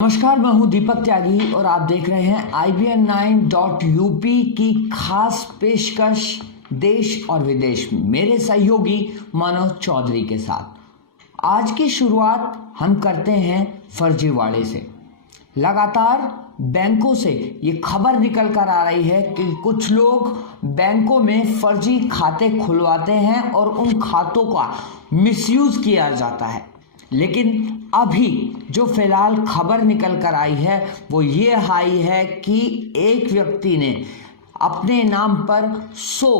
नमस्कार, मैं हूं दीपक त्यागी और आप देख रहे हैं IBN9.UP की खास पेशकश देश और विदेश में मेरे सहयोगी मनोज चौधरी के साथ। आज की शुरुआत हम करते हैं फर्जीवाड़े से। लगातार बैंकों से ये खबर निकल कर आ रही है कि कुछ लोग बैंकों में फर्जी खाते खुलवाते हैं और उन खातों का मिसयूज किया जाता है। लेकिन अभी जो फिलहाल खबर निकल कर आई है वो ये आई है कि एक व्यक्ति ने अपने नाम पर 100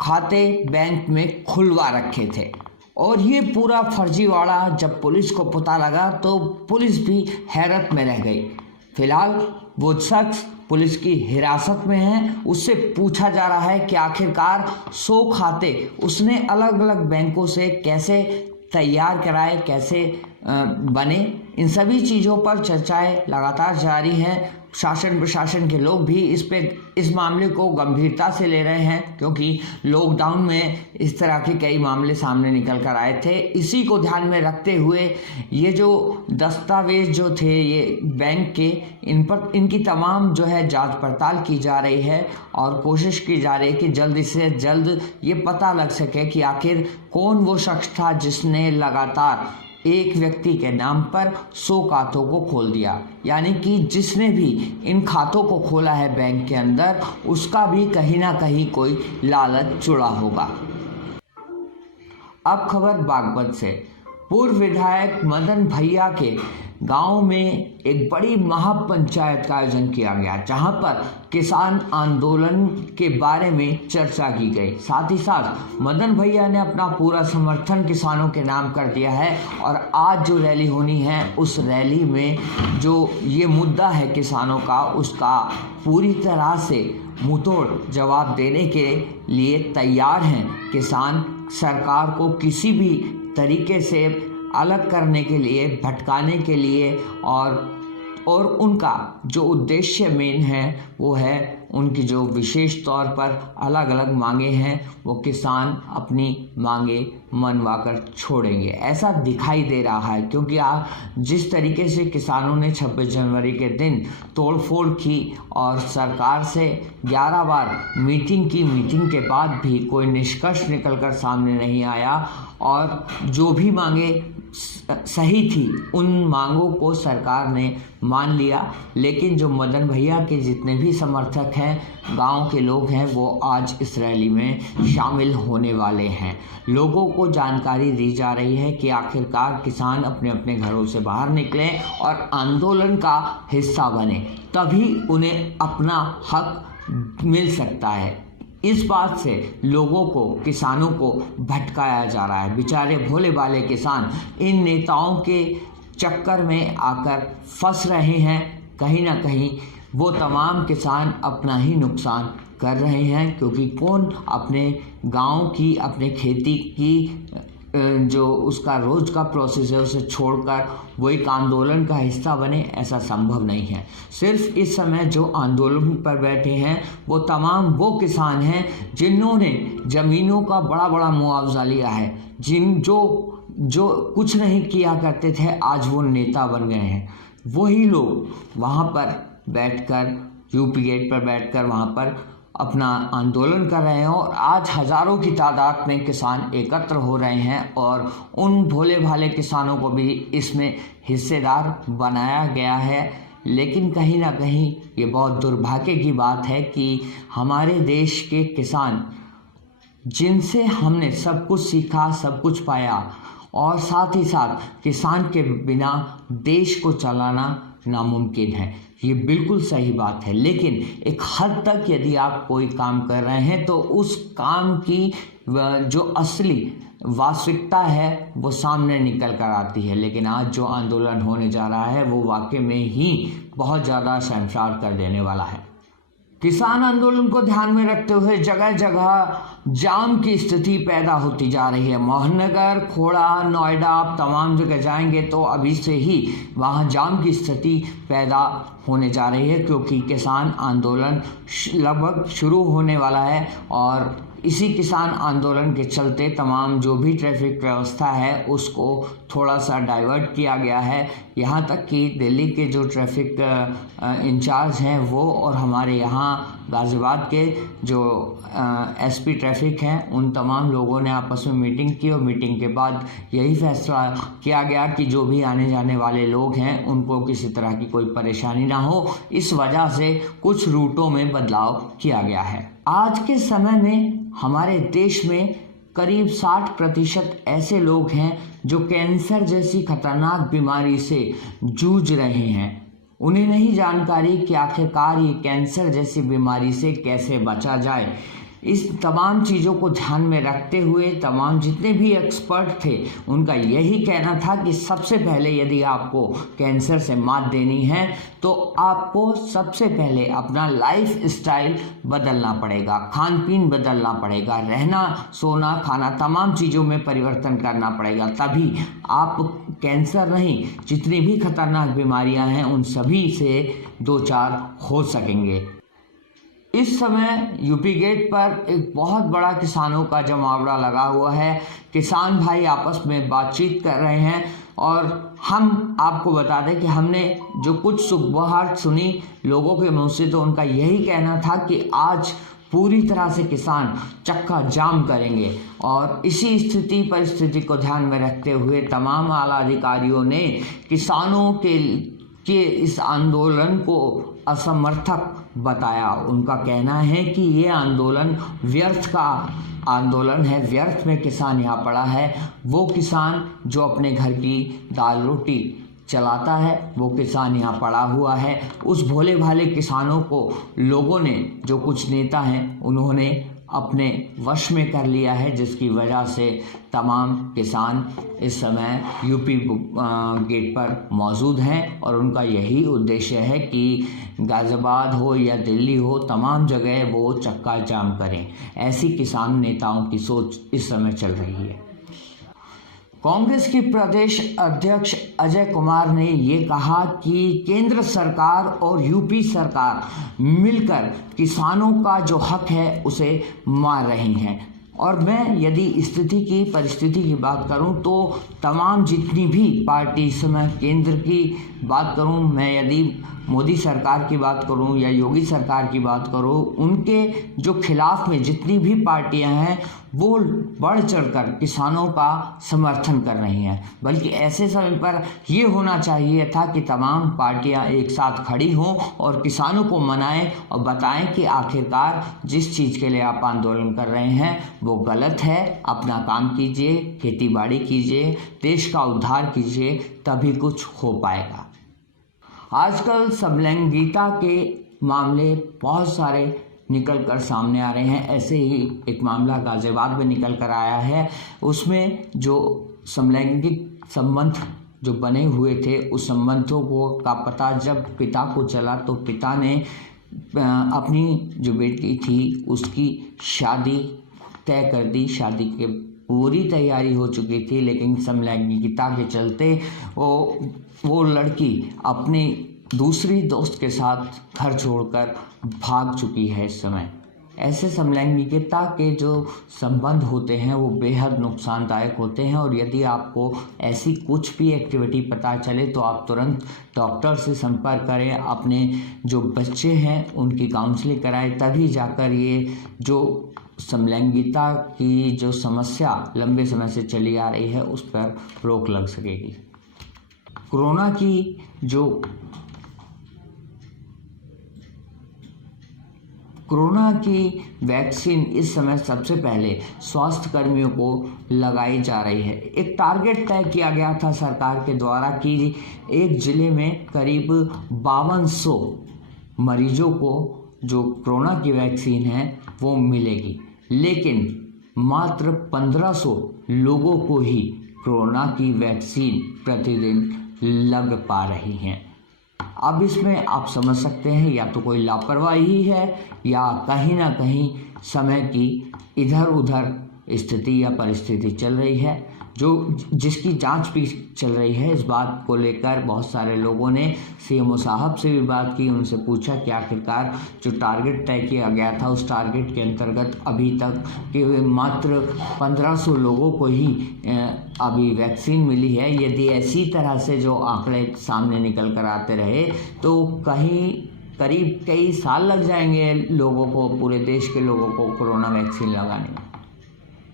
खाते बैंक में खुलवा रखे थे और ये पूरा फर्जीवाड़ा जब पुलिस को पता लगा तो पुलिस भी हैरत में रह गई। फिलहाल वो शख्स पुलिस की हिरासत में है, उससे पूछा जा रहा है कि आखिरकार 100 खाते उसने अलग अलग बैंकों से कैसे तैयार कराए, कैसे बने। इन सभी चीज़ों पर चर्चाएं लगातार जारी हैं। शासन प्रशासन के लोग भी इस मामले को गंभीरता से ले रहे हैं, क्योंकि लॉकडाउन में इस तरह के कई मामले सामने निकल कर आए थे। इसी को ध्यान में रखते हुए ये जो दस्तावेज जो थे ये बैंक के, इनकी तमाम जो है जांच पड़ताल की जा रही है और कोशिश की जा रही है कि जल्द से जल्द ये पता लग सके कि आखिर कौन वो शख्स था जिसने लगातार एक व्यक्ति के नाम पर 100 खातों को खोल दिया। यानी कि जिसने भी इन खातों को खोला है बैंक के अंदर, उसका भी कहीं ना कहीं कोई लालच जुड़ा होगा। अब खबर बागपत से। पूर्व विधायक मदन भैया के गांव में एक बड़ी महापंचायत का आयोजन किया गया, जहां पर किसान आंदोलन के बारे में चर्चा की गई। साथ ही साथ मदन भैया ने अपना पूरा समर्थन किसानों के नाम कर दिया है और आज जो रैली होनी है उस रैली में जो ये मुद्दा है किसानों का, उसका पूरी तरह से मुंहतोड़ जवाब देने के लिए तैयार हैं। किसान सरकार को किसी भी तरीके से अलग करने के लिए, भटकाने के लिए और उनका जो उद्देश्य मेन है वो है उनकी जो विशेष तौर पर अलग अलग मांगे हैं वो किसान अपनी मांगे मनवाकर छोड़ेंगे, ऐसा दिखाई दे रहा है। क्योंकि जिस तरीके से किसानों ने 26 जनवरी के दिन तोड़फोड़ की और सरकार से 11 बार मीटिंग की, मीटिंग के बाद भी कोई निष्कर्ष निकलकर सामने नहीं आया और जो भी मांगे सही थी उन मांगों को सरकार ने मान लिया। लेकिन जो मदन भैया के जितने भी समर्थक हैं, गांव के लोग हैं, वो आज इस रैली में शामिल होने वाले हैं। लोगों को जानकारी दी जा रही है कि आखिरकार किसान अपने अपने घरों से बाहर निकलें और आंदोलन का हिस्सा बने, तभी उन्हें अपना हक मिल सकता है। इस बात से लोगों को, किसानों को भटकाया जा रहा है। बेचारे भोले भाले किसान इन नेताओं के चक्कर में आकर फंस रहे हैं। कहीं ना कहीं वो तमाम किसान अपना ही नुकसान कर रहे हैं, क्योंकि कौन अपने गांव की, अपने खेती की जो उसका रोज का प्रोसेस है उसे छोड़कर वो एक आंदोलन का हिस्सा बने, ऐसा संभव नहीं है। सिर्फ इस समय जो आंदोलन पर बैठे हैं वो तमाम वो किसान हैं जिन्होंने ज़मीनों का बड़ा बड़ा मुआवजा लिया है, जो कुछ नहीं किया करते थे, आज वो नेता बन गए हैं। वही लोग वहाँ पर बैठकर, यूपी गेट पर बैठकर वहाँ पर अपना आंदोलन कर रहे हैं और आज हज़ारों की तादाद में किसान एकत्र हो रहे हैं और उन भोले भाले किसानों को भी इसमें हिस्सेदार बनाया गया है। लेकिन कहीं ना कहीं ये बहुत दुर्भाग्य की बात है कि हमारे देश के किसान, जिनसे हमने सब कुछ सीखा, सब कुछ पाया, और साथ ही साथ किसान के बिना देश को चलाना नामुमकिन है, ये बिल्कुल सही बात है। लेकिन एक हद तक यदि आप कोई काम कर रहे हैं तो उस काम की जो असली वास्तविकता है वो सामने निकल कर आती है। लेकिन आज जो आंदोलन होने जा रहा है वो वाकई में ही बहुत ज़्यादा शर्मसार कर देने वाला है। किसान आंदोलन को ध्यान में रखते हुए जगह जगह जाम की स्थिति पैदा होती जा रही है। मोहननगर, खोड़ा, नोएडा, आप तमाम जगह जाएंगे तो अभी से ही वहाँ जाम की स्थिति पैदा होने जा रही है, क्योंकि किसान आंदोलन लगभग शुरू होने वाला है और इसी किसान आंदोलन के चलते तमाम जो भी ट्रैफिक व्यवस्था है उसको थोड़ा सा डाइवर्ट किया गया है। यहाँ तक कि दिल्ली के जो ट्रैफिक इंचार्ज हैं वो और हमारे यहाँ गाज़ियाबाद के जो एसपी ट्रैफिक हैं उन तमाम लोगों ने आपस में मीटिंग की और मीटिंग के बाद यही फैसला किया गया कि जो भी आने जाने वाले लोग हैं उनको किसी तरह की कोई परेशानी ना हो। इस वजह से कुछ रूटों में बदलाव किया गया है। आज के समय में हमारे देश में करीब 60% ऐसे लोग हैं जो कैंसर जैसी खतरनाक बीमारी से जूझ रहे हैं। उन्हें नहीं जानकारी कि आखिरकार ये कैंसर जैसी बीमारी से कैसे बचा जाए। इस तमाम चीज़ों को ध्यान में रखते हुए तमाम जितने भी एक्सपर्ट थे उनका यही कहना था कि सबसे पहले यदि आपको कैंसर से मात देनी है तो आपको सबसे पहले अपना लाइफ स्टाइल बदलना पड़ेगा, खान पीन बदलना पड़ेगा, रहना सोना खाना तमाम चीज़ों में परिवर्तन करना पड़ेगा। तभी आप कैंसर नहीं जितनी भी खतरनाक बीमारियां हैं उन सभी से दो चार हो सकेंगे। इस समय यूपी गेट पर एक बहुत बड़ा किसानों का जमावड़ा लगा हुआ है। किसान भाई आपस में बातचीत कर रहे हैं और हम आपको बता दें कि हमने जो कुछ सुबहाट सुनी लोगों के मुंह से तो उनका यही कहना था कि आज पूरी तरह से किसान चक्का जाम करेंगे। और इसी स्थिति परिस्थिति को ध्यान में रखते हुए तमाम आला अधिकारियों ने किसानों के इस आंदोलन को असमर्थक बताया। उनका कहना है कि ये आंदोलन व्यर्थ का आंदोलन है, व्यर्थ में किसान यहाँ पड़ा है। वो किसान जो अपने घर की दाल रोटी चलाता है वो किसान यहाँ पड़ा हुआ है। उस भोले भाले किसानों को लोगों ने, जो कुछ नेता हैं उन्होंने अपने वश में कर लिया है, जिसकी वजह से तमाम किसान इस समय यूपी गेट पर मौजूद हैं और उनका यही उद्देश्य है कि गाज़ियाबाद हो या दिल्ली हो तमाम जगह वो चक्का जाम करें। ऐसी किसान नेताओं की सोच इस समय चल रही है। कांग्रेस की प्रदेश अध्यक्ष अजय कुमार ने ये कहा कि केंद्र सरकार और यूपी सरकार मिलकर किसानों का जो हक है उसे मार रही हैं। और मैं यदि स्थिति की परिस्थिति की बात करूं तो तमाम जितनी भी पार्टी इस समय केंद्र की बात करूं, मैं यदि मोदी सरकार की बात करूं या योगी सरकार की बात करूं, उनके जो खिलाफ में जितनी भी पार्टियां हैं वो बढ़ चढ़कर किसानों का समर्थन कर रही हैं। बल्कि ऐसे समय पर ये होना चाहिए था कि तमाम पार्टियां एक साथ खड़ी हों और किसानों को मनाएं और बताएं कि आखिरकार जिस चीज़ के लिए आप आंदोलन कर रहे हैं वो गलत है। अपना काम कीजिए, खेती बाड़ी कीजिए, देश का उद्धार कीजिए, तभी कुछ हो पाएगा। आजकल समलैंगिकता के मामले बहुत सारे निकल कर सामने आ रहे हैं। ऐसे ही एक मामला गाज़ियाबाद में निकल कर आया है। उसमें जो समलैंगिक संबंध जो बने हुए थे उस संबंधों को का पता जब पिता को चला तो पिता ने अपनी जो बेटी थी उसकी शादी तय कर दी। शादी के पूरी तैयारी हो चुकी थी, लेकिन समलैंगिकता के चलते वो लड़की अपनी दूसरी दोस्त के साथ घर छोड़कर भाग चुकी है। इस समय ऐसे समलैंगिकता के जो संबंध होते हैं वो बेहद नुकसानदायक होते हैं। और यदि आपको ऐसी कुछ भी एक्टिविटी पता चले तो आप तुरंत डॉक्टर से संपर्क करें, अपने जो बच्चे हैं उनकी काउंसलिंग कराएं, तभी जाकर ये जो समलैंगिकता की जो समस्या लंबे समय से चली आ रही है उस पर रोक लग सकेगी। कोरोना की वैक्सीन इस समय सबसे पहले स्वास्थ्य कर्मियों को लगाई जा रही है। एक टारगेट तय किया गया था सरकार के द्वारा कि एक ज़िले में करीब 5200 मरीजों को जो कोरोना की वैक्सीन है वो मिलेगी, लेकिन मात्र 1500 लोगों को ही कोरोना की वैक्सीन प्रतिदिन लग पा रही हैं। अब इसमें आप समझ सकते हैं या तो कोई लापरवाही है या कहीं ना कहीं समय की इधर उधर स्थिति या परिस्थिति चल रही है, जिसकी जांच भी चल रही है। इस बात को लेकर बहुत सारे लोगों ने सीएमओ साहब से भी बात की, उनसे पूछा कि आखिरकार जो टारगेट तय किया गया था उस टारगेट के अंतर्गत अभी तक कि मात्र 1500 लोगों को ही अभी वैक्सीन मिली है। यदि ऐसी तरह से जो आंकड़े सामने निकल कर आते रहे तो करीब कई साल लग जाएंगे लोगों को, पूरे देश के लोगों को कोरोना वैक्सीन लगाने में।